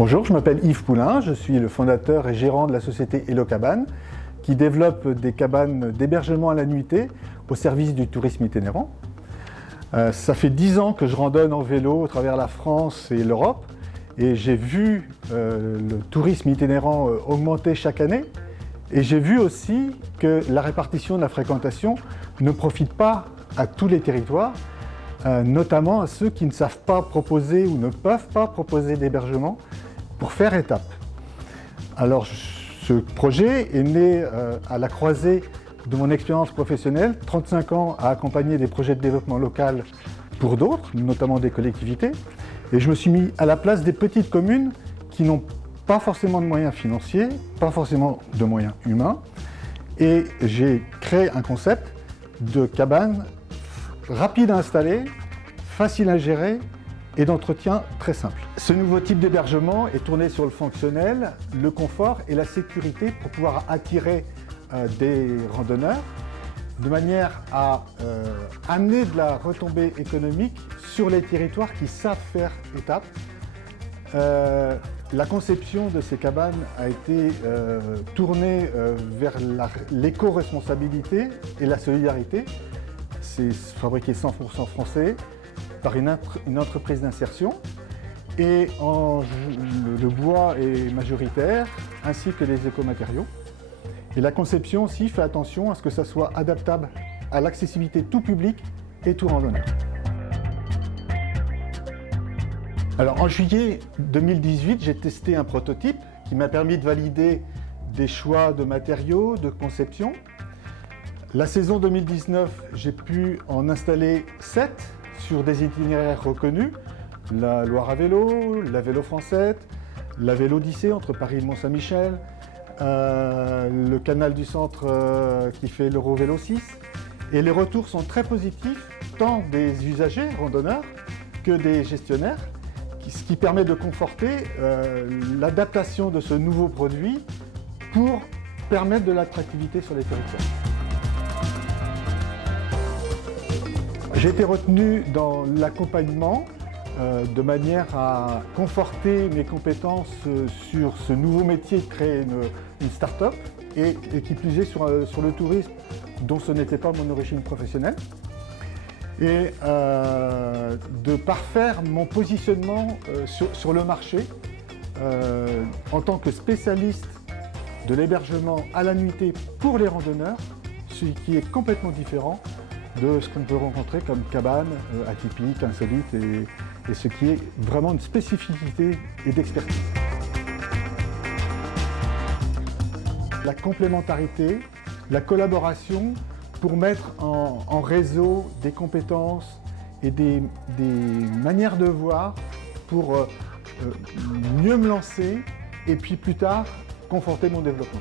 Bonjour, je m'appelle Yves Poulain, je suis le fondateur et gérant de la société Hello Cabane qui développe des cabanes d'hébergement à la nuitée au service du tourisme itinérant. Ça fait 10 ans que je randonne en vélo à travers la France et l'Europe et j'ai vu le tourisme itinérant augmenter chaque année et j'ai vu aussi que la répartition de la fréquentation ne profite pas à tous les territoires, notamment à ceux qui ne savent pas proposer ou ne peuvent pas proposer d'hébergement pour faire étape. Alors ce projet est né à la croisée de mon expérience professionnelle, 35 ans à accompagner des projets de développement local pour d'autres, notamment des collectivités, et je me suis mis à la place des petites communes qui n'ont pas forcément de moyens financiers, pas forcément de moyens humains, et j'ai créé un concept de cabane rapide à installer, facile à gérer et d'entretien très simple. Ce nouveau type d'hébergement est tourné sur le fonctionnel, le confort et la sécurité pour pouvoir attirer des randonneurs de manière à amener de la retombée économique sur les territoires qui savent faire étape. La conception de ces cabanes a été tournée vers l'éco-responsabilité et la solidarité. C'est fabriqué 100% français par une entreprise d'insertion et le bois est majoritaire ainsi que les écomatériaux. Et la conception aussi fait attention à ce que ça soit adaptable à l'accessibilité tout public et tout randonneur. Alors en juillet 2018, j'ai testé un prototype qui m'a permis de valider des choix de matériaux, de conception. La saison 2019, j'ai pu en installer 7 sur des itinéraires reconnus, la Loire à vélo, la Vélo Française, la Vélodyssée entre Paris et Mont-Saint-Michel, le canal du centre qui fait l'Eurovélo 6. Et les retours sont très positifs, tant des usagers, randonneurs, que des gestionnaires, ce qui permet de conforter l'adaptation de ce nouveau produit pour permettre de l'attractivité sur les territoires. J'ai été retenu dans l'accompagnement de manière à conforter mes compétences sur ce nouveau métier de créer une start-up et qui plus est sur le tourisme dont ce n'était pas mon origine professionnelle et de parfaire mon positionnement sur le marché en tant que spécialiste de l'hébergement à la nuitée pour les randonneurs, ce qui est complètement différent de ce qu'on peut rencontrer comme cabane atypique, insolite et ce qui est vraiment une spécificité et d'expertise. La complémentarité, la collaboration pour mettre en réseau des compétences et des manières de voir pour mieux me lancer et puis plus tard conforter mon développement.